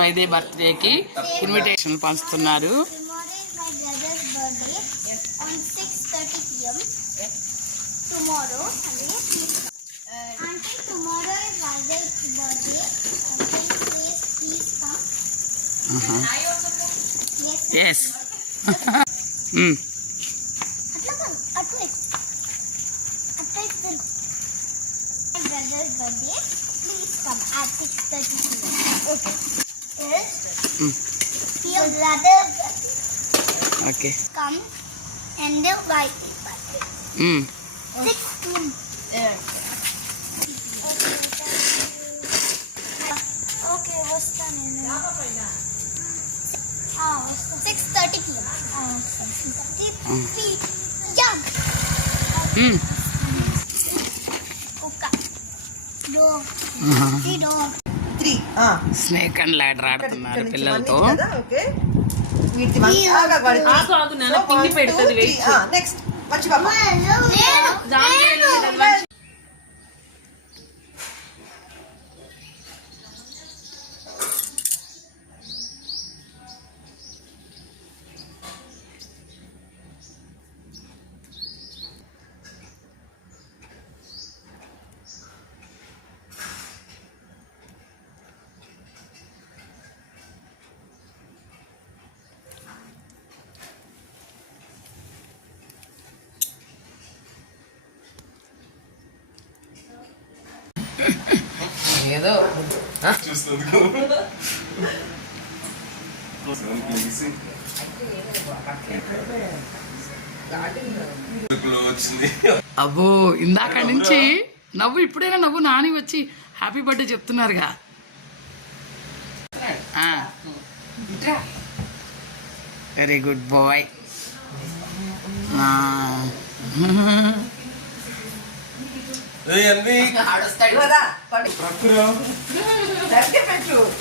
వైదే బర్త్డేకి invitation పంచుతున్నారు. Yes. At 6:30 p.m. Okay. Yes. Your brother. Okay. Come and the white paper. 6 p.m. Okay, what's the name? 6:30 p.m. 6:30 jump. Snake and ladder ఆడుతున్నారు పిల్లలతో. ఏదో అబ్బో ఇందాక నుంచి నవ్వు, ఇప్పుడైనా నవ్వు. నాని వచ్చి హ్యాపీ బర్త్డే చెప్తున్నారుగా. Very good boy.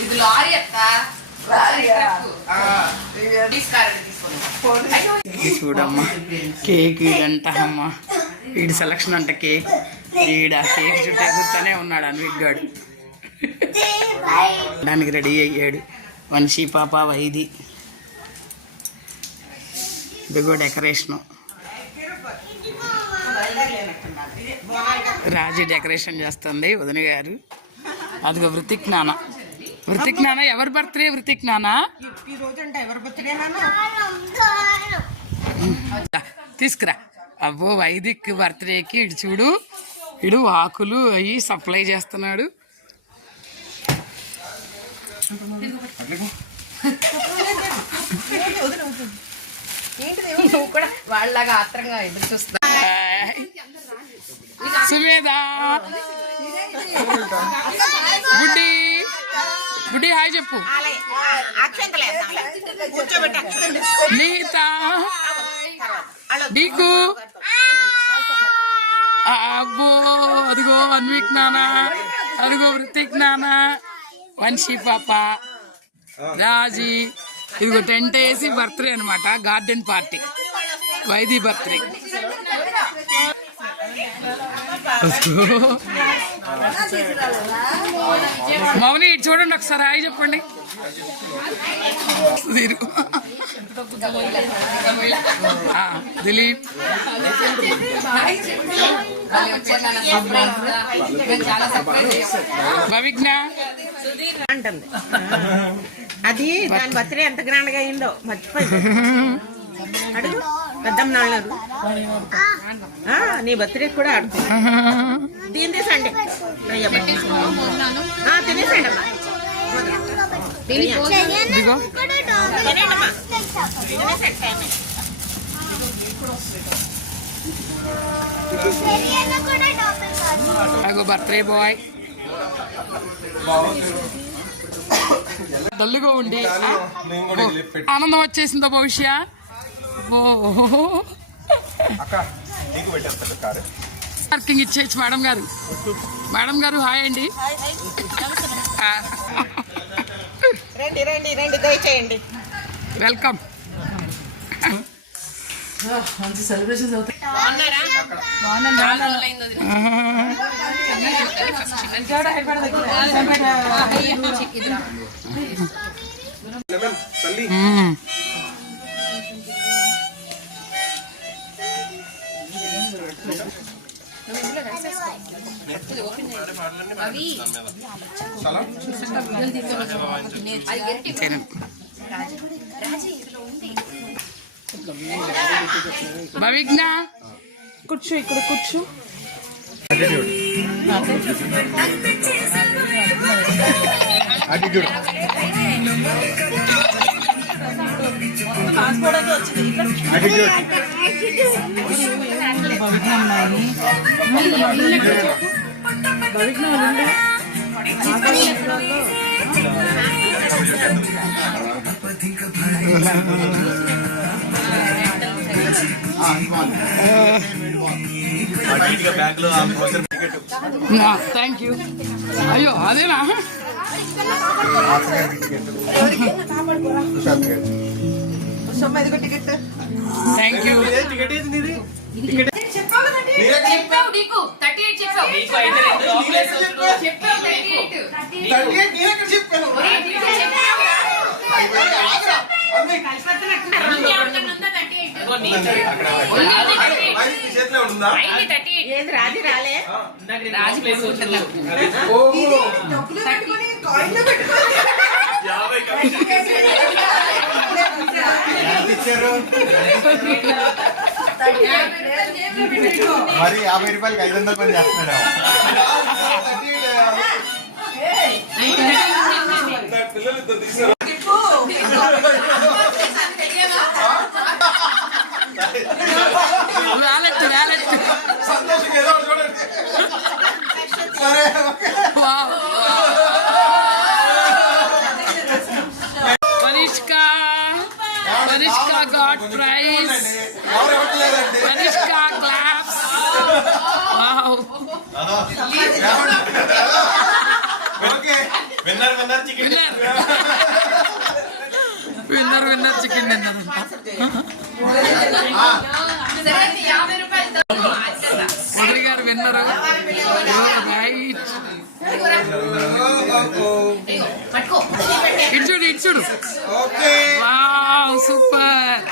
ఇది లారీ చూడమ్మా, కేక్ ఇదంట అమ్మా. వీడి సెలక్షన్ అంట కేక్. ఈడ కేక్ చుట్టూ ఎగురుతూనే ఉన్నాడు అన్విక్ గాడు. దానికి రెడీ అయ్యాడు. వంశీ పాప వైది. ఇదిగో డెకరేషను. రాజీ డెకరేషన్ చేస్తుంది వదిన గారు. అదిగో వృతిక్ నాన్న. వృతిక్ నాన్న ఎవరి బర్త్డే? వృతిక్ నాన్న తీసుకురా. అబ్బో వైదిక్ బర్త్డేకి ఇటు చూడు, ఇడు ఆకులు అవి సప్లై చేస్తున్నాడు. నువ్వు కూడా వాళ్ళలాగా ఆత్రంగా ఎదురు చూస్తా. సుమేధ, గుడ్డి గుడ్డి హాయ్ చెప్పు. నిహిత, నీకు అబ్బో అదిగో అన్విక్ నాన్న, అదిగో వృతిక్ నాన్న, వంశీ పాప, రాజీ. ఇదిగో టెంట్ వేసి బర్త్డే అనమాట, గార్డెన్ పార్టీ. వైది బర్త్డే. మౌని చూడండి ఒకసారి హాయ్ చెప్పండి. దిలీప్, భవిజ్ఞ అంటుంది. అది దాని బర్త్డే ఎంత గ్రాండ్ గా అయిందో మర్చిపోయింది. అడుగు పెద్దమ్మ నాన్నారు. నీ బర్త్డే కూడా అడుగు. దీని తీసండి, తినేసండి అమ్మా. అగో బర్త్డే బాయ్. డల్లుగా ఉండి ఆనందం వచ్చేసిందో భవిష్య. పార్కింగ్ ఇచ్చేయచ్చు మేడం గారు. మేడం గారు హాయ్ అండి. రండి రండి రండి, దయచేయండి. వెల్కమ్. మంచి సెలబ్రేషన్స్ అవుతాయి. భవిజ్ఞ కూర్చో, ఇక్కడ కూర్చో. Thank you. అయ్యో అదేనా? Thank you. ఏది రాజీ రాలే? మరి 50 రూపాయలకి 500 పని చేస్తున్నాడు. Vanishka got prize. Vanishka claps. Wow. Winner chicken. Winner chicken dinner. Odri garu winner. Right. ఇచ్చుడు. Wow super.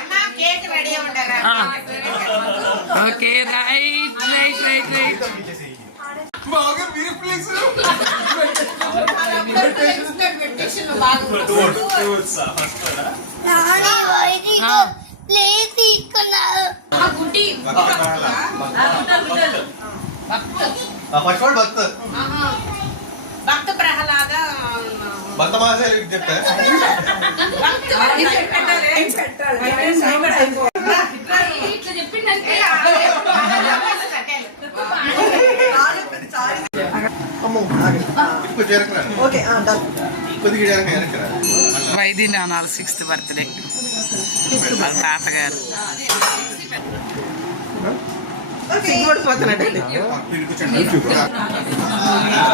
Okay right. Bhakta Prahlada భక్త మహాశైలు చెప్తా వైది నానాలు 6th బర్త్డే వాళ్ళ తాతగారు.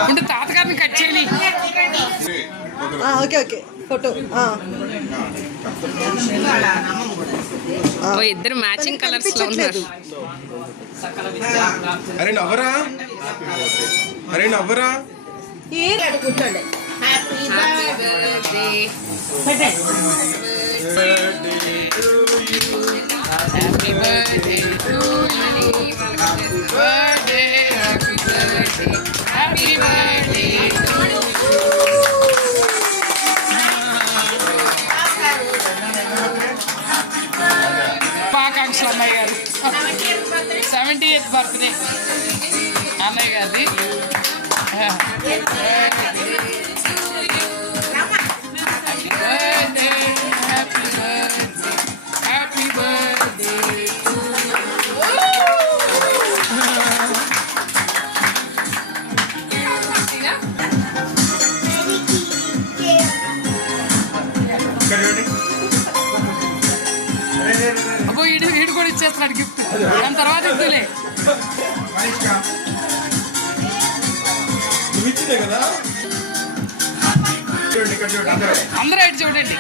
అంటే తాతగారిని కట్ చేయాలి. Okay photo. ఇద్దరు మ్యాచింగ్ కలర్స్ లో ఉన్నారు. అరే నవ్వరా కూర్చోండి. Happy birthday to you. Birthday, happy birthday, happy birthday to you. శుభాకాంక్షలు అన్నయ్య గారు. 70th బర్త్డే అన్నయ్య గారిది. Happy birthday, happy birthday to అబ్బో ఈడు కూడా ఇచ్చేస్తున్నాడు గిఫ్ట్. దాని తర్వాత ఇద్దులే. అందరూ ఇటు చూడండి.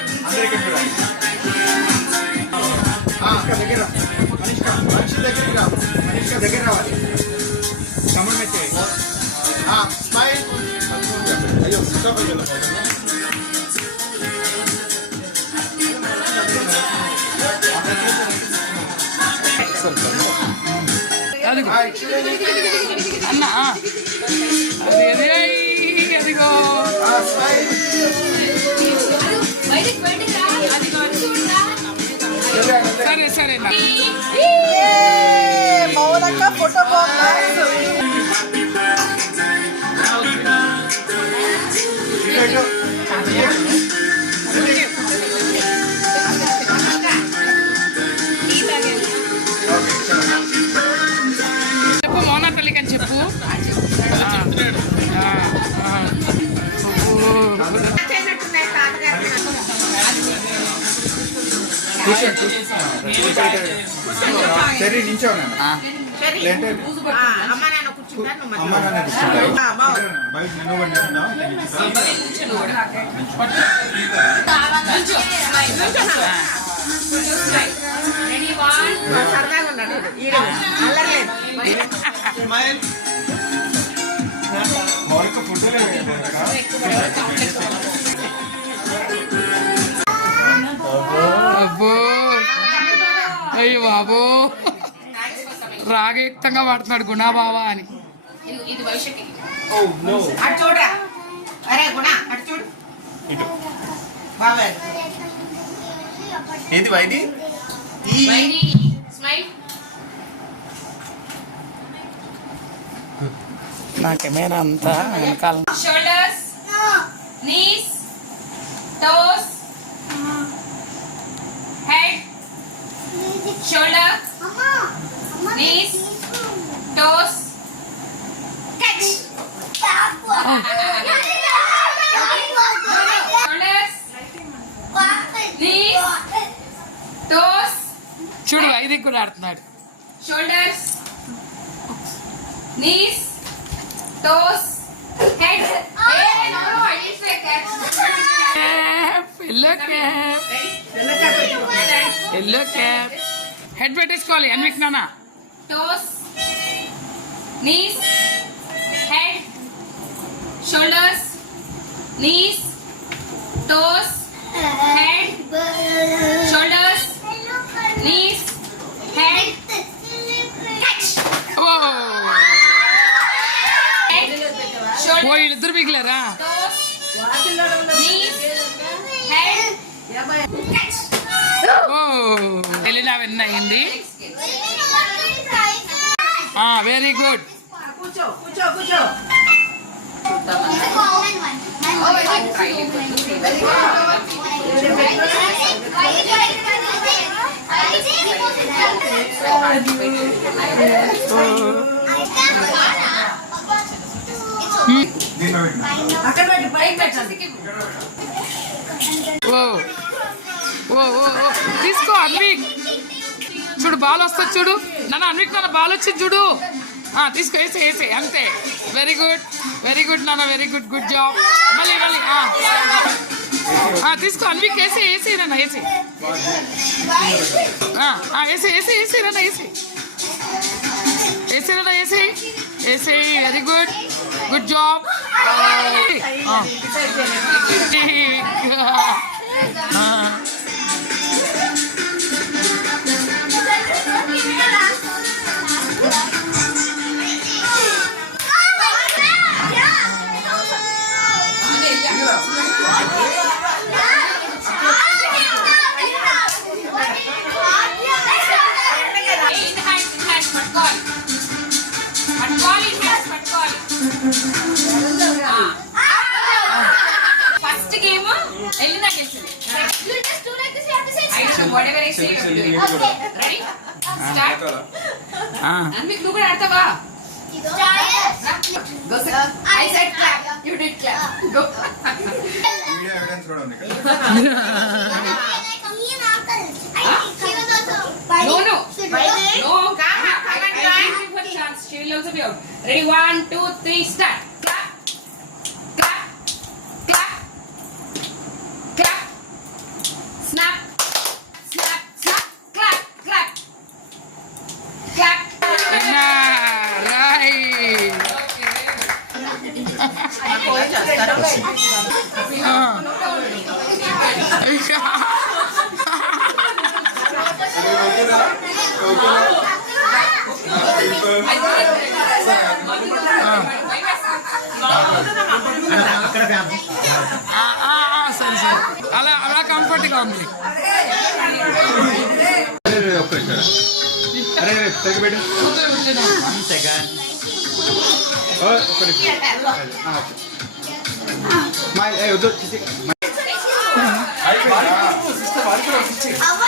మనిషి దగ్గరికి రా. మనిషి దగ్గర రావాలి. తమ్ముడు మెచ్చే. స్మైల్. అయ్యో స్టాప్ అయ్యో. అదిగో అన్న అదిగో సరే సరే మౌనక్క ఫోటో చెప్పు మౌన తల్లికి అని చెప్పు. సరే నించోనా అమ్మ నాన్న కూర్చుంటారు అమ్మ నాన్న కూర్చుంటారు. బయట నిన్ను కూడా సరదాగా ఉన్నాడు అల్లర్లేదు. అబ్బో అయ్యో బాబో రాగయుక్తంగా వాడుతున్నాడు గుణాబావా అని. ఇది భవిష్యత్తు. అటు చూడరా. అరే గుణ అటు చూడు బాబాయ్. ఏది వైది నా కెమెరా అంతా వెనకాల. Shoulders, knees, toes, head, shoulder, knees, toes, catch. Shoulders, knees, toes. చూడు ఐదు కూడా ఆడుతున్నాడు. Shoulders, knees, toes, head. Hey, no, I didn't say catch. Yellow cap yellow cap. Head పెట్టేసుకోవాలి అన్విక్ నాన్న. Toes, knees, head, shoulders, knees, toes, head, shoulders, knees, head, catch. ఓ Head, ఓ shoulders, వీళ్ళిద్దరు మిగిలారా? toes, knees, head, catch. ఓ Elina win అయింది. Very good. కూర్చో కూర్చో కూర్చో. అక్కడ పెట్టి పైకి పెట్టండి. ఓ ఓ ఓ ఓ తీసుకో అన్విక్. చూడు బాల్ వస్తుంది చూడు నాన్న. అన్విక్ నాన్న బాల్ వచ్చింది చూడు. తీసుకో వేసే వేసే అంతే. వెరీ గుడ్ నాన్న. Very good. Good job. మళ్ళీ మళ్ళీ తీసుకో అన్విక్. వేసే వేసే నాన్న వేసే. వేసే వేసే వేసే నాన్న వేసే వేసే నాన్న వేసే వేసే. Very good. Good job. First game ఎల్లినా గెలిచింది. whatever I say you do it. Ready? Start. Anvik నువ్వు కూడా ఆడతావా? Go sit. I said clap. You did clap. Go. Video evidence కూడా ఉంది. No. No. Come and try. Give her chance. She will also be out. Ready? 1, 2, 3, start. Clap. Clap. Clap. Clap. Snap. Snap. Snap. Clap. Clap. సరే సరే అలా అలా కంఫర్ట్గా ఉంది. అరే తగ్గబెట్టు second ఒకటి స్మైల్ వద్దు అవ్వ